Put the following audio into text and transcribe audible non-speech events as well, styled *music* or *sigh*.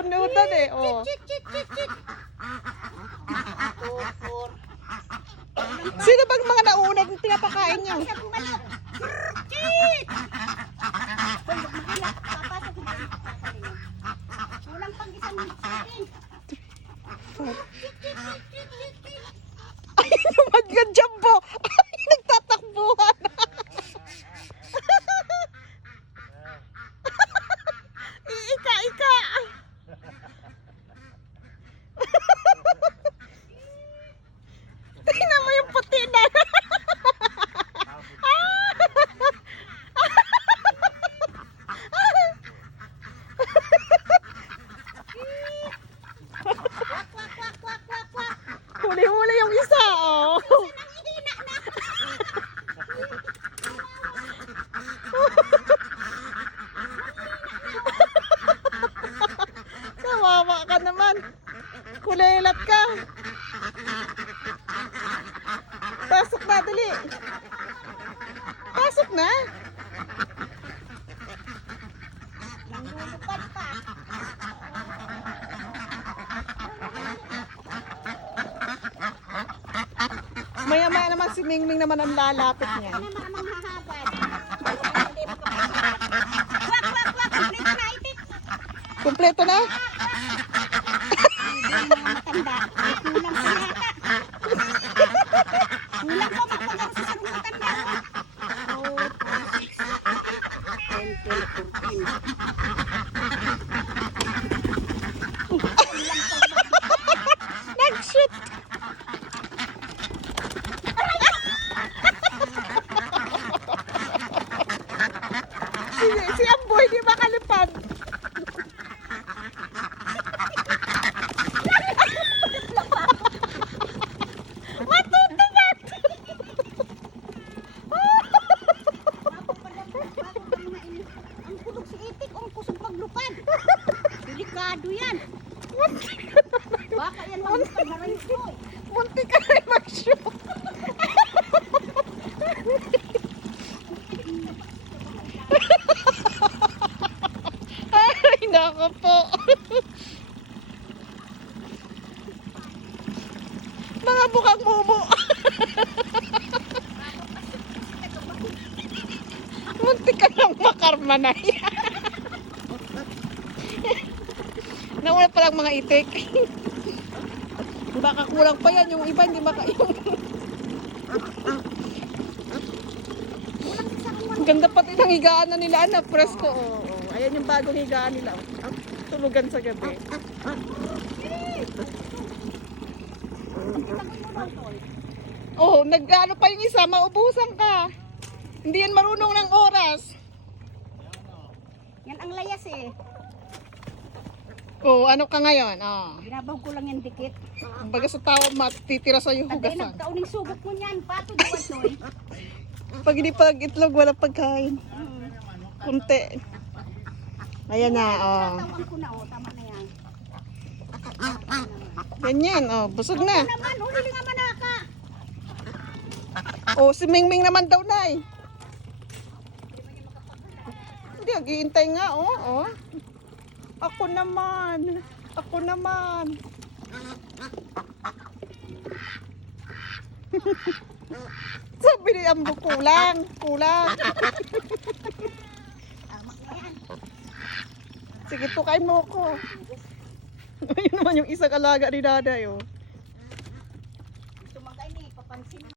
Surunutan eh, oh. Chit, chit, chit. Kupor. Sino bang mga nauna yung pinapakain niyo? Pang isang. Ay, naman ka, Jumbo! Ay, Huli-huli yung isa, oh! *laughs* Kawawa ka naman. Kulelat ka. Pasok na, dali. Pasok na. Nanglulupad pa. Maya-maya naman si Mingming naman ang lalapit niya. Ano mga manghahabad? Hindi mo kapag Kwak, kwak, kwak. Kompleto na itik. Kumpleto na? Hindi mga matanda. Ay, kulang pa yata. Kulang pa magpagano sa sarong matanda. Oh, 10, 12, 14. Nag-shoot. Si, Amboy di makalipad. Matutubat. Ang kulog si itik, ang kusog paglupad. *laughs* Delikado yan. Baka yan lang sa maray ko. Munti ka na mag-shoot. Nako po. *laughs* Mga bukang mumu. *laughs* Munti ka lang makarma na yan. *laughs* Nauna pa lang mga itik. Baka kulang pa yan. Yung iba hindi maka... Yung... Ang ganda pati ng higaan na nila, anak. Presko. Oh. Ayan yung bagong higaan nila. Oh. Tulugan sa gabi. Oh, nag-ano pa yung isa, maubusan ka. Hindi yan marunong ng oras. Yan ang layas eh. Oh, ano ka ngayon? Oh. Binabaw ko lang yan dikit. Kumbaga sa tao, matitira sa yung hugasan. nagtauning sugat mo niyan. Pato di. Pag hindi pag itlog, wala pagkain. Hmm. Kunti. Ayan na, oh. Tawan ko na oh. Tama na yan. Ganyan, oh. Busog na. Naman, huli nga manaka. Oh, si Mingming naman daw na eh. Hindi, naghihintay nga, oh. oh. Ako naman. Ako naman. *laughs* Sabi ni Ambo, kulang. Kulang. *laughs* Tama na yan. Sige, tukain mo ko. *laughs* Ayun naman yung isang alaga ni Daday, oh.